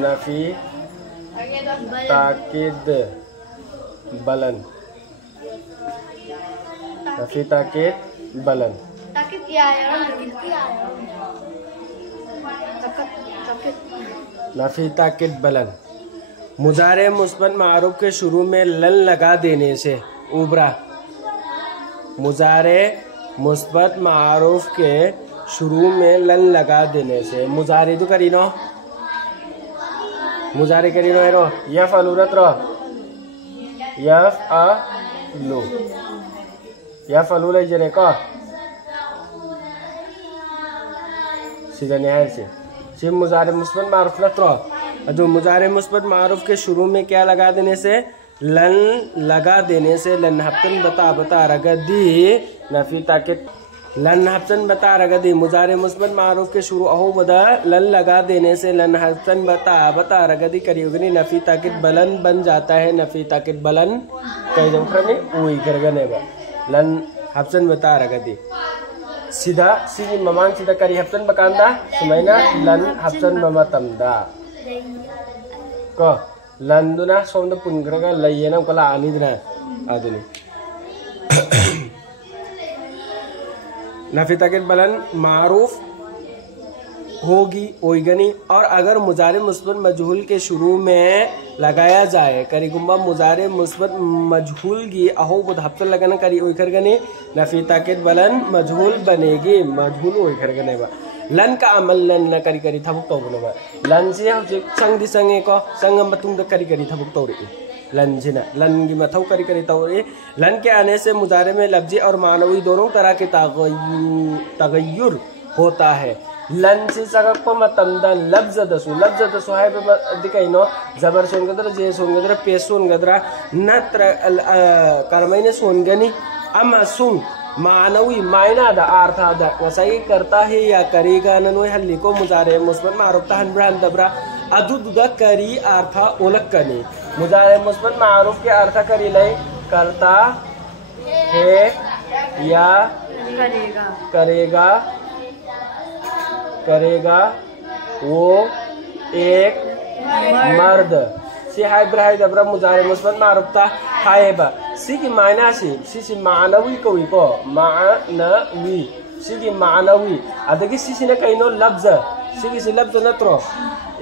नफी ताकिद बलन, नफी ताकिद बलन, नफी ताकिद बलन। मुजारे मुस्बत मारूफ के शुरू में लन लगा देने से उबरा। मुजारे मुस्बत मारूफ के शुरू में लन लगा देने से मुजारे तो करी नो, मुजारे करी नो रो यफ अलूरत रो यफ अलू यफ अलू ले जरे को सीधा निहार से मुजारे मुस्बत मारूफ लत्रो। जो मुजारे मुस्बत मारूफ के शुरू में क्या लगा देने से लन लगा देने से लन हफ्तन बता रगदी नफी ताकिद लन हफ्तन बता रगदी। मुजारे मुस्बत मारूफ के शुरू अहो बदा लन लगा देने से लन हफ्तन बता रगदी करीबनी नफी ताकिद बलन बन जाता है। नफी ताकिद बलन कई जमखरनी उई करगने बा लन हफ्तन बता रगदी सीधा सीधी ममान सीधा करी हफ्तन बकांदा सुमैना लन हफ्तन ममा तमदा को लंदुना सोमद पुनग्रगा लयेना कला आनिदना आदुनी नफी ताकिद बलन मारूफ होगी ओइगनी। और अगर मुजारे मुस्बत मजहूल के शुरू में लगाया जाए करी गुम्बा मुजारे मुस्बत मजहूल की अहो बुद हफ्ता लगाना करी ओइखर गनी नफी ताकिद बलन मजहूल बनेगी। मजहूल ओइखर गने बा लन का अमल लन न करी करी थबुक तौबनबा लन से हौजिक संगदी संगे को संग मतुंग करी करी थबुक तौरी लन जिना लन की मथौ करी करी तौरी। लन के आने से मुजारे में लफ्जी और मानवी दोनों तरह के तगय्युर होता है। लन से सगक मतमदा लफ्ज दसु है दिकैनो जबर सोनगदरा जे सोनगदरा पेश सोनगदरा नत्र करमैने सोनगनी अमा सुंग मानवी मायना दा अर्थ दा वसई करता है या करेगा ननोय हल्ली को मुजारे मुस्बत मारूफ तहन ब्रान दबरा अदुदा करी अर्थ ओलकनी। मुजारे मुस्बत मारूफ के अर्थ करी लय करता है या करेगा वो एक मर्द सी हाय ब्राय दबरा मुजारे मुस्बत मारूफ ता हायबा सी की मायना सी मानवी कोई को मानवी सी की मानवी अदगी सी ने कइनो लफ्ज सी लफ्ज नत्रो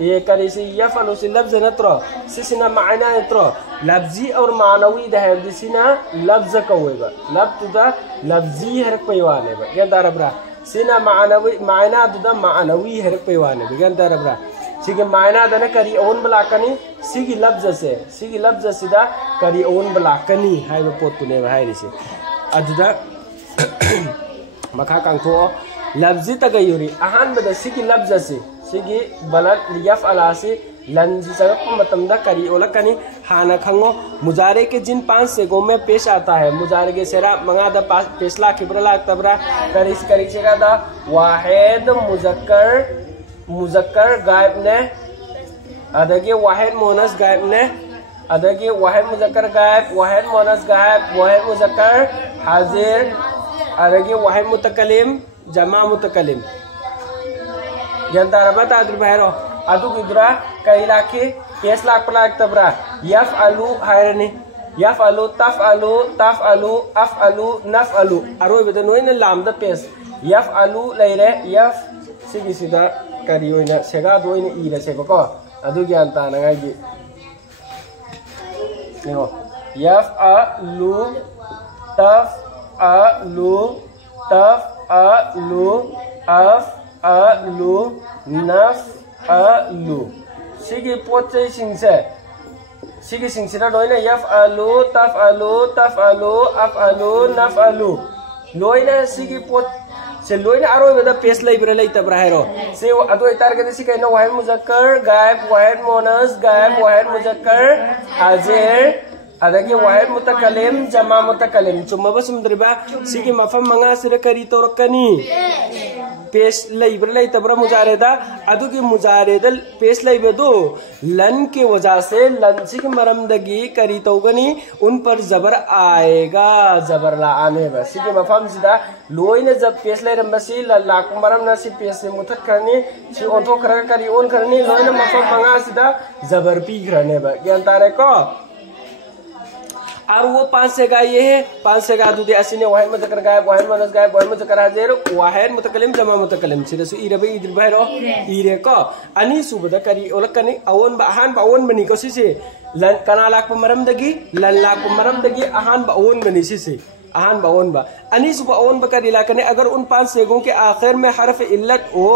ये करी सी यफलु सी लफ्ज नत्रो सी ना मायना नत्रो लफ्जी और मानवी दहे सी ना लफ्ज कोवेबा लफ्ज दा लफ्जी हर पैवाने बा ये दरबरा सीना मानवी मायना दुदा मानवी हर पैवाने बा ये दरबरा सिगे मायना दने करी ओन बलाकनी सिगी लफ्ज सीधा करी ओन बलाकनी है वो पोतुने है रिसे अदुदा मखा कांथो लफ्जी तगयुरी अहान बद सिगी लफ्ज से सिगी बलत यफ अलासी लंजी सगप मतमदा करी ओलकनी हाना खंगो। मुजारे के जिन 5 सेगों में पेश आता है मुजारे के सेरा मंगादा पेशला किब्रला तबरा करिस करिसेगा दा वाहिद मुजक्कर गायब ने अदगे वाहिद मोनस गायब ने अदगे वाहिद मुजक्कर गायब वाहिद मोनस गायब वाहिद मुजक्कर हाजिर अदगे वाहिद मुतकल्लिम जमा मुतकल्लिम यंता रबत आदर बहरो अदु गुदरा कैला के पेश लाख पलाक तबरा यफ अलू हायरनी यफ अलू तफ अलू अफ अलू नफ अलू अरोय बदन होइने लामदा पेश यफ अलू लेरे यफ सिगी सिदा करी होइना सेगा दोइने इरा सेबको अदु ज्ञान तानागागी नेहो यफ अलू तफ अलू अफ अलू नफ अलू सिगी पोचे सिंसे सिगी सिंसिना दोइने यफ अलू तफ अलू अफ अलू नफ अलू लोइने सिगी पोच से लोइने आरो बदा पेश लइब्रे लइ तब रहरो से अदो इतार के सी कहना वाहिद मुजक्कर गायब वाहिद मोनस गायब वाहिद मुजक्कर हाजिर अदगी वाहिद मुतकल्लिम जमा मुतकल्लिम चुम्मा सुमद्रिबा सिगी मफम मंगा सिर करी तोरकनी पेश लइब्र लइतब्र मुजारेदा अदुगी मुजारेदा पेश लइबदो लन के वजह से लन सिगी मरमदगी करी तोगनी उन पर जबर आएगा जबर ला आने बस सिगी मफम सिदा लोइने जब पेश लइरमबसी लाक मरम न सि पेश से मुथत करनी सि ओंथो कर करी ओन करनी लोइने मफम मंगा सिदा जबर पी करने बा ज्ञान तारे को और वो 5 से गा ये है 5 से गा दुदे असिने वाहिद मुतकर गायब वाहिद मनस गायब वाहिद मुतकर हाजिर वाहिद मुतकल्लिम जमा मुतकल्लिम सिरसु इरबे इद्र बायरो इरे को अनि सुबदा करी ओलकनी अवन बा अहान बा अवन बनी को सिसे लन कना लाक मरमदगी लन लाक मरमदगी अहान बा अवन बनी सिसे अहान बा अवन बा अनि सुब अवन बकर इलाकने अगर उन 5 सेगों के आखिर में हरफ इल्लत हो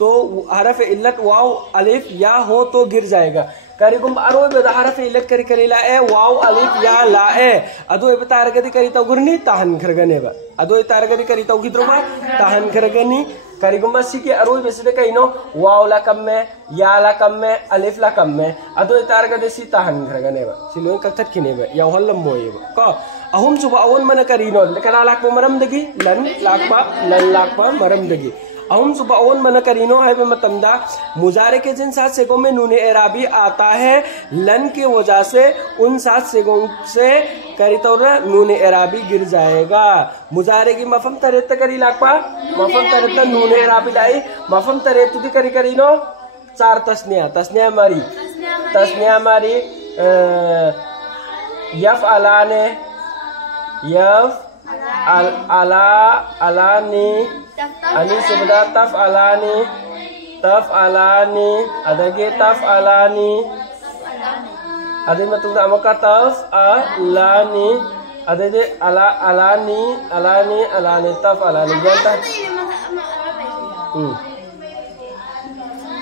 तो हरफ इल्लत वाव अलिफ या हो तो गिर जाएगा करिगुम अरो बेदा हरफ इल्लत करी करीला ए वाव अलिफ या ला ए अदो ए तारगदी करी तो गुरनी ताहन खरगने बा अदो ए तारगदी करी तो गिद्रोमा ताहन खरगनी करिगुम सी के अरो बेसदे कइनो वाव ला कम में या ला कम में अलिफ ला कम में अदो ए तारगदी सी ताहन खरगने बा सिलो कथत किने बा या हल्लम मोये बा को अहुम सुबह अवन मन करीनो लेकना लाक मरमदगी लन लाक मरमदगी अहुम सुबह अवन मन करीनो है मतमदा मुजारे के जिन 7 सेगों में नून एराबी आता है लन की वजह से उन 7 सेगों से करी तो नून एराबी गिर जाएगा मुजारे की मफम तरेत करी लाकपा मफम तरेत नून एराबी लाई मफम तरेत तुदी करी करीनो 4 तस्निया मारी यफ अलाने यफ अलानी अनि सुबदा तफ अलानी अदगे तफ अलानी अदे मतुंग अमका तफ अलानी अदे अलानी तफ अलानी जानता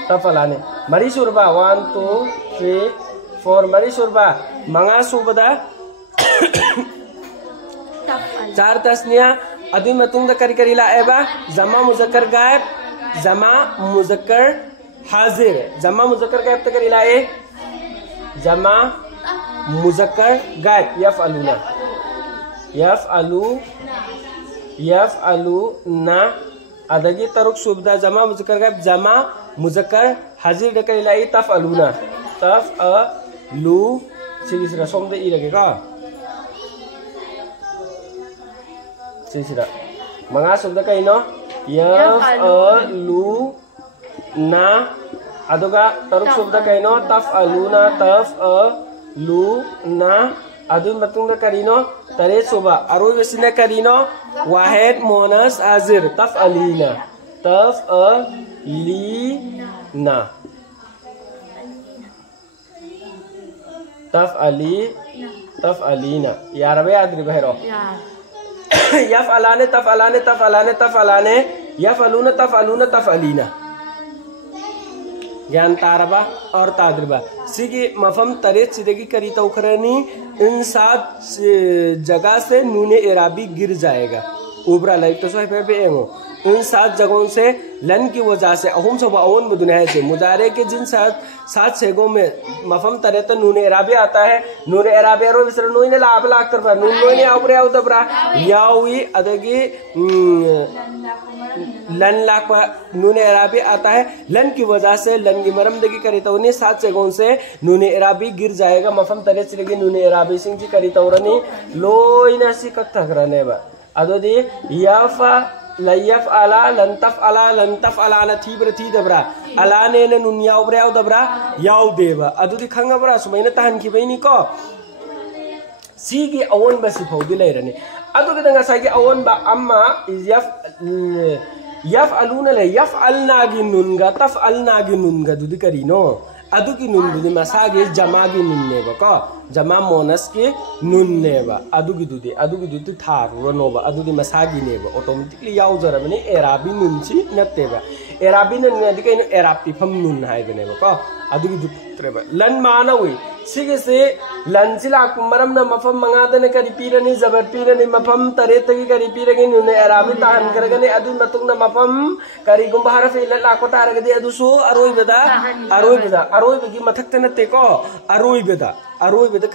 तफ अलानी मरी सुरबा 1 2 3 4 मरी सुरबा मंगा सुबदा 4 तस्निया अभी मतुंग करी करी ला एबा जमा मुजक्कर गायब जमा मुजक्कर हाजिर जमा मुजक्कर गायब तक करी ला ए जमा मुजक्कर गायब यफअलू ना अदगी तरुक सुबदा जमा मुजक्कर गायब जमा मुजक्कर हाजिर तक करी ला ए तफअलूना तफअलू सिगिसरा सोमदे इ लगेगा सिरा मंगा शब्द कइनो यफअलू ना अदुगा तरुक शब्द कइनो तफअलू ना अदु मतुंग करीनो तरे सुबा अरो वसिना करीनो वाहिद मोनस हाजिर तफअलीना यार बे आदरी बहरो यफअलाने तफअलाने यफअलूना तफअलीना ज्ञान तारबा और तादरबा सिगी मफम तरेत सिदगी करी तौखरनी इन 7 जगह से नूने एराबी गिर जाएगा उबरा लाइक तो सोहे पे एंगो इन 7 जगहों से लन की वजह से अहुम सब अवन दुनिया से मुजारे के जिन 7 सेगों में मफम तरेत नूने एराबी आता है नूने एराबी रो विसर नूने लाभ लाख तर नून नूने आउरे आउ दबरा यावी अदगी लन लाख नूने एराबी आता है लन की वजह से लन की मरमदगी करी तो उन्हें 7 जगहों से नूने एराबी गिर जाएगा मफम तरेत से लगी नूने एराबी सिंह जी करी तो रनी लोइना सी कत्ता करने बा अदोदी याफा लयफ अला लंतफ अला न थीब्र थी दबरा अला ने नुन याव ब्राव दबरा याव देबा अदुदी खंगबरा सुमैना तहन की बैनी को सी की अवन बसी फौदी लेरने अदुदी दंगा सागी अवन बा अम्मा यफ अलूना ले यफ अलनागी नुनगा तफ अलनागी नुनगा दुदी करीनो अदुकी नुन दुदी मसागे जमागी नुन्नेबा को जमा मोनस के नुन्नेबा अदुकी दुदी थारो नोबा अदुदी मसागी नेबा ऑटोमेटिकली याव जरबनी एराबी नुनसी नत्तेबा एराबी नुन ने दिकै एराबी फम नुन हाइबनेबा को अदुकी दुत्रेबा लन मानवी सिगे से लंसी लाक मरम न मफम मंगादने करी पीरनी जबर पीरनी मफम तरेत की करी पीरगे नुने अरामी ताहन करगने अदु मतुंग न मफम करी गुम भारफ इल लाको तारगदे अदु सो अरोइबदा अरोइबगी मथक्ते नते को अरोइबदा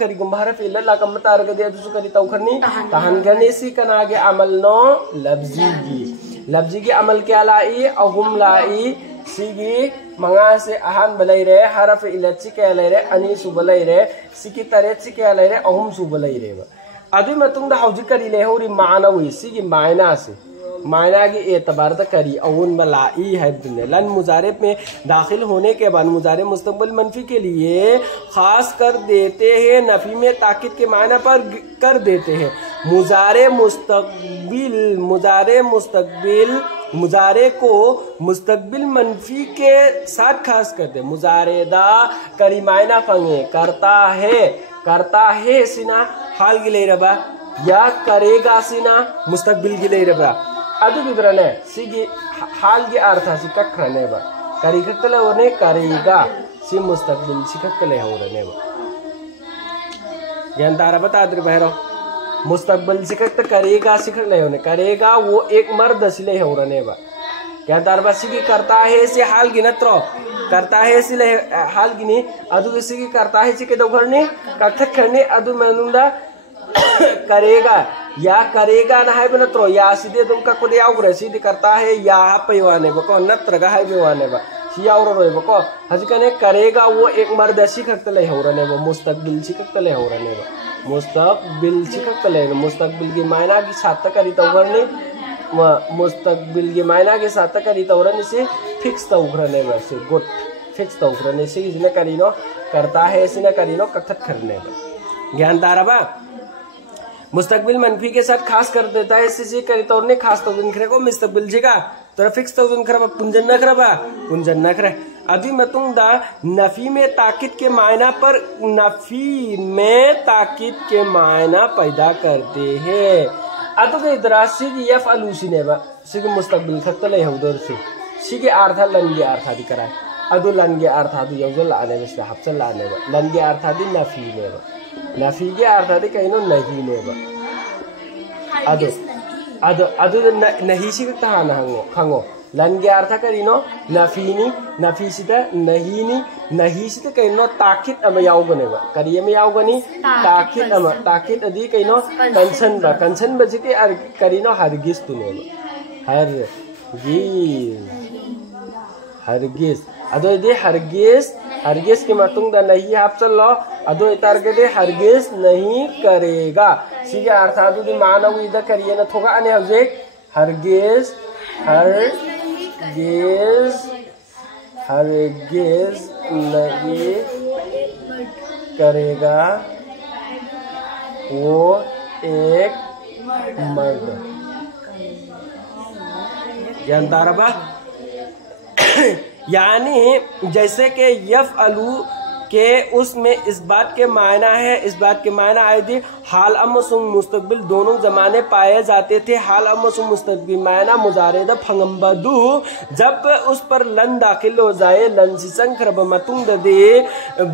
करी गुम भारफ इल लाकम तारगदे अदु सो करी तौखनी ताहन गने सी कनागे अमल नो लफ्जी की अमल क्या लाई अहुम लाई सिगी मंगा से अहान बलई रे हरफ इलची के लई रे अनि सुबलई रे सिकी तरेत सी के लई रे अहुम सुबलई रे अदुई मतुंग दा हौजी करी ले होरी माना हुई सिगी मायना से मायना की एतबार द करी अहुन मलाई है दुनिया लन मुजारिब में दाखिल होने के बाद मुजारिब मुस्तकबिल मनफी के लिए खास कर देते हैं, नफी में ताकीद के मायना पर कर देते हैं। मुजारे को मुस्तकबिल मनफी के साथ खास करते। मुजारेदा करी मायना फंगे करता है सिना हाल गिले रबा या करेगा सिना मुस्तकबिल गिले रबा अदु विवरण है सिगी हाल के अर्थ सी कखरने बा करी खतले होने करेगा सी मुस्तकबिल सी खतले हो रने बा ज्ञान तारा बता दे बहरो मुस्तकबिल सी खत करेगा सी खतले होने करेगा वो एक मर्द सिले हो रने बा क्या तारा सिगी करता है से हाल गिनत्रो करता है सिले हाल गिनी अदु सिगी करता है सी के दोघरने कथक करने अदु मनुंदा करेगा या करेगा ना है बनत्रो या सीधे तुमका कुछ याव सीधे करता है या पैवाने बको नत्र का है पैवाने बा सियाव रोए बको हजकने करेगा वो एक मर्द सिखकतले हो रने बो मुस्तकबिल सिखकतले हो रने बो मुस्तकबिल सिखकतले मुस्तकबिल की मायना की साथ करी तवरने मुस्तकबिल की मायना के साथ करी तवरने से फिक्स तवरने बा से गुड फिक्स तवरने से इसने करीनो करता है इसने करीनो कथक करने बा ज्ञान तारा बा मुस्तकबिल मनफी के साथ खास कर देता है इसी करी तो ने खास तो दिन को मुस्तकबिल जगह तो फिक्स तो दिन खरबा पुंजन न खरे अभी मतुंग दा नफी में ताकीद के मायना पर नफी में ताकीद के मायना पैदा करते हैं अतो के इदरासी की यफ अलूसिनेबा सिग मुस्तकबिल खतले हउदर से सिगे अर्थ लंगे अर्थ दि कराय अदु लंगे अर्थ दि यौजल आने में से हफ्सल आने लंगे अर्थ दि नफी नेबा नफी के अर्थ दि कहिनो नहीं नेबा अदु नहीं सी कहा न खंगो लंगे अर्थ करिनो नफीनी नफी सिदा नहीं सिदा कहिनो ताकीद अम यावगनेबा करिये में यावगनी ताकीद अदि कहिनो कंसन बजे के करिनो हरगिज तुनेबा हरगिज अदो दे हरगिज के मतुंग दा नहीं हापसल लो अदो इतार के दे हरगिज नहीं करेगा सीगे अर्थ अदु दे मानव इदा करिए न थोगा अने हजे हरगिज नहीं करेगा वो एक मर्द जानता रबा यानी जैसे कि यफ अलू के उसमें इस बात के मायना है इस बात के मायना आए थे हाल अमसुंग मुस्तकबिल दोनों जमाने पाए जाते थे हाल अमसुंग मुस्तकबिल मायना मुजारेदा फंगम्बदू जब उस पर लन दाखिल हो जाए लन सिसंखरब मतुंग दे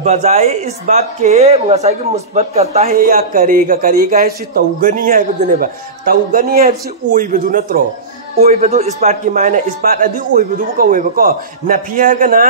बजाय इस बात के मसा की मुस्बत करता है या करेगा है सी तौगनी है बदने बा तौगनी है सी ओई बदु नत्रो ओई बदु इस बात की मायना इस बात अदि ओई बदु को ओइबा को नफिया गना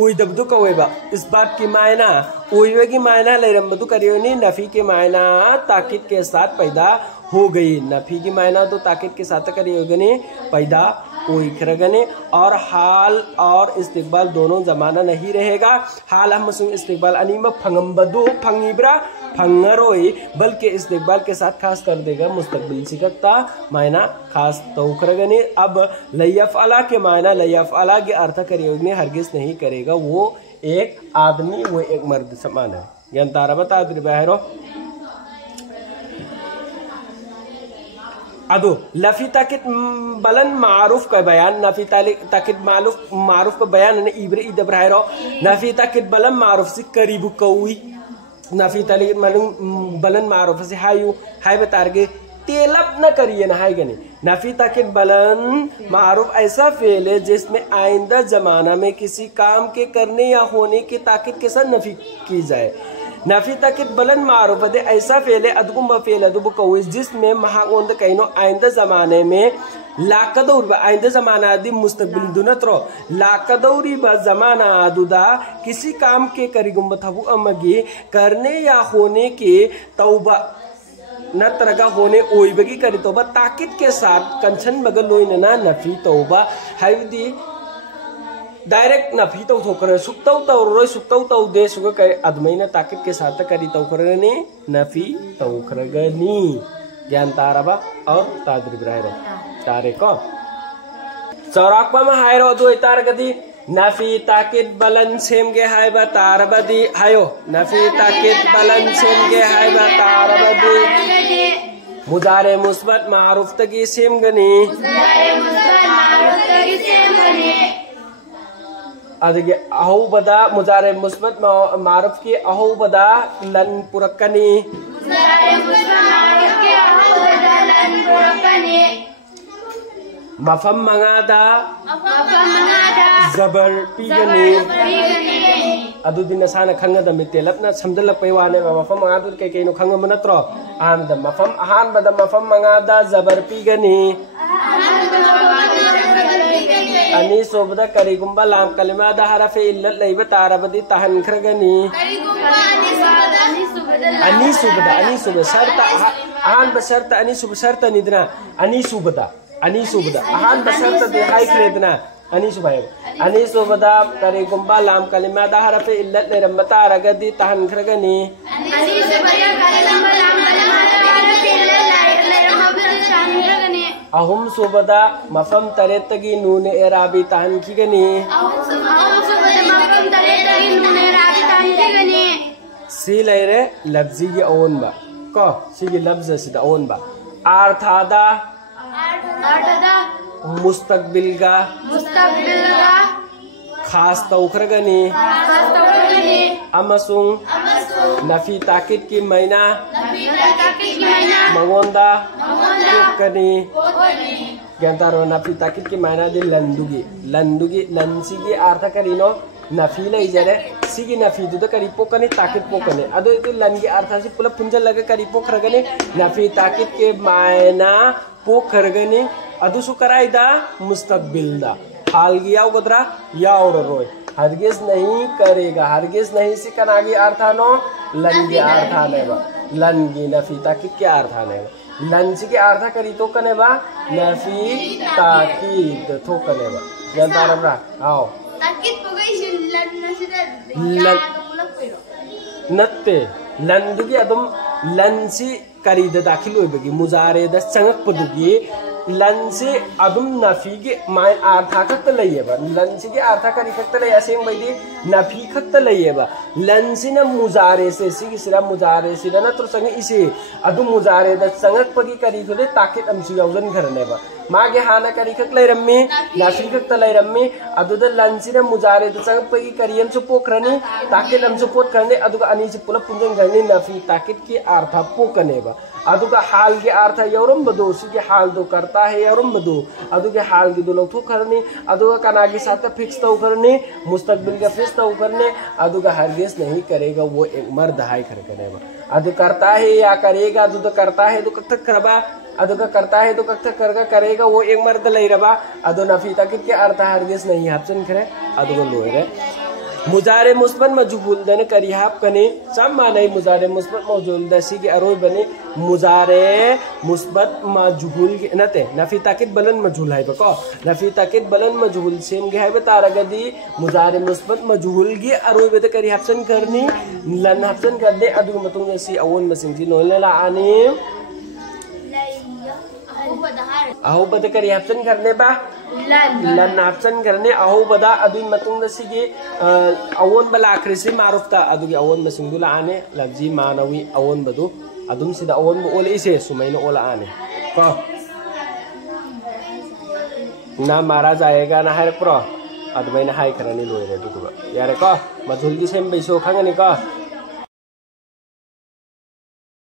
ओई दबदु को ओइबा इस बात की मायना ओइबे की मायना लेरम बदु करियोनी नफी के मायना ताकीद के साथ पैदा हो गई नफी की मायना तो ताकीद के साथ करियोगने पैदा ओई करगने और हाल और इस्तिकबाल दोनों जमाना नहीं रहेगा हाल हम इस्तिकबाल अनीम फंगम्बदु फंगीब्रा फंगरोई बल्कि इस्तिकबाल के साथ खास कर देगा मुस्तकबिल सिकता मायना खास तो करगने अब लयफ अला के मायना लयफ अला के अर्थ करियोगने हरगिज नहीं करेगा वो एक आदमी वो एक मर्द समान है ज्ञान तारा बता दे बहरो अदो लफी ताकिद बलन मारूफ का बयान नफी ताकिद मारूफ का बयान ने इब्रे इदब्राहिरो नफी ताकिद बलन मारूफ से करीब कौई नफी ताकिद बलन मारूफ से हाय बतारगे तेलब न करिए ना हाय गने नफी ताकिद बलन मारूफ ऐसा फेल है जिसमें आइंदा जमाना में किसी काम के करने या होने की ताकिद के साथ नफी की जाए नफी ताकिद बलन मारूफ अदे ऐसा फेले अदुगुम्बा फेल अदुबु कौवे जिसमें महागोंद कइनो आइंदा जमाने में लाकदौर आइंदा जमाना दी मुस्तकबिल दुनत्रो लाकदौरी बा जमाना दुदा किसी काम के करिगुम्बा थबु अमगी करने या होने के तौबा नत्रगा होने ओइबगी करी तौबा ताकिद के साथ कंचन बगल लोइनना नफी तौबा हाइदी डायरेक्ट नफी तौ थोकर सुक्तौ तौरोय सुक्तौ तौ दे सुग कय अदमैना ताकिद के साथ करी तौकरने नफी तौखरगनी ज्ञान ताराबा और ताद्रिब्रायरो तारे को चौराकपा में हायरो दो तारगदी नफी ताकिद बलन सेमगे हायबा तारबदी हायो नफी ताकिद बलन सेमगे हायबा तारबदी मुजारे मुस्बत मारूफ तगी सेमगनी अदगे अहौबदा मुजारे मुस्बत मारूफ की अहौबदा लन पुरकनी मफम मंगादा जबर पीगनी अदुदि नसाना खंगदमि तेलपना समदलपै वाने मफम मंगादु कई खंगम नत्रो आमद मफम अहानबद मफम मंगादा जबर पीगनी अनि सोबदा करिगुम्बा लाम कलिमादा हरफे इल्लत लैब तारबदी तहनखरगनी अनि सुबदा शर्त अहानब शर्त अनि सुब शर्त निदना अनि सुबदा अहान बशर्त दे हाई क्रेदना अनि सुबदा करिगुम्बा लाम कलिमादा हरफे इल्लत ले रमता रगदी तहन खरगनी अहुम सुबदा मफम तरेतगी नून एराबी तहन खिगनी सी लेरे लफ्जी की ओनबा को सी की लफ्ज सिदा ओनबा आर्थादा मुस्तकबिल का खास तौखरगनी अमसुंग नफी ताकिद की मैना मंगोंदा कनी ज्ञातारो नफी ताकिद की मैना दे लंदुगी लंसी की अर्थ करीनो नफी लई जरे सिगी नफी दुद करी पोकने ताकिद पोकने अदो इदु लन की अर्थ से पुला पुंजल लगे करी पोखरगने नफी ताकिद के मैना पोखरगने अदु सुकराइदा मुस्तकबिल दा हाल गिया उगदरा या और रोय हरगिज नहीं करेगा हरगिज नहीं से कनागी अर्थानो लंगी अर्थाने बा लंगी नफी ताकिद के अर्थाने बा लंसी के अर्थ करी तो कने बा नफी ताकिद तो कने बा जानता रहा आओ ताकिद पोगई लन नत्ते लंदुगी अदम लंसी करीद दाखिल होइबगी मुजारे द संगक पदुगी लंसी अदम नफी के माय अर्थ खक्त लइयेबा लंसी के अर्थ करी खक्त लइ असेंग बैदी नफी खक्त लइयेबा लंसी न मुजारे से सिगी सिरा मुजारे सिरा न तो संग इसे अदु मुजारे द संगक पगी करी थोले ताकिद अमसु यावजन घरनेबा मागे हाना करी खक लइरम्मी नफी खक्त लइरम्मी अदु द लंसी न मुजारे द संगक पगी करियन सु पोखरनी ताकिद अमसु पोत करने अदु अनि से पुला पुंजन घरनी नफी ताकिद की अर्थ पोकनेबा अदु का हाल के अर्थ यौरम बदो सिगे हाल दो करता है यौरम बदो अदु के हाल की दो लोग करने अदु का कनागी साथ फिक्स तो करने मुस्तकबिल का फिक्स तो करने अदु का हरगिज नहीं करेगा वो एक मर्द हाई कर करेगा अदु करता है या करेगा अदु तो करता है तो कब तक करबा अदु का करता है तो कब तक करेगा वो एक मर्द लई रबा अदु नफी ताकिद के अर्थ हरगिज नहीं हापचन करे अदु को लोरे मुजारे मुस्बत मजहूल दन करिहाब कने सब माने मुजारे मुस्बत मौजूल दसी के अरोय बने मुजारे मुस्बत मजहूल के नते नफी ताकिद बलन मजहूल है बको नफी ताकिद बलन मजहूल सेम गे है तारगदी मुजारे मुस्बत मजहूल गे अरोय बते करिहाबसन करनी लन हबसन कर दे अदु मतुंग सी अवन मसिंग जी नोलेला आने अहो बद करिहाबसन करने बा लन हापसन करने अहो बदा अभी मतुंग सिगे अवन बला आखिर से मारूफता अदुगी अवन मसिंगुला आने लफ्जी मानवी अवन बदु अदुम सिदा अवन बो ओले इसे सुमैन ओला आने को ना मारा जाएगा ना है प्रो अदमैन हाई करने लोरे दुगुबा यारे को मधुल की सेम बैसो खंगनी को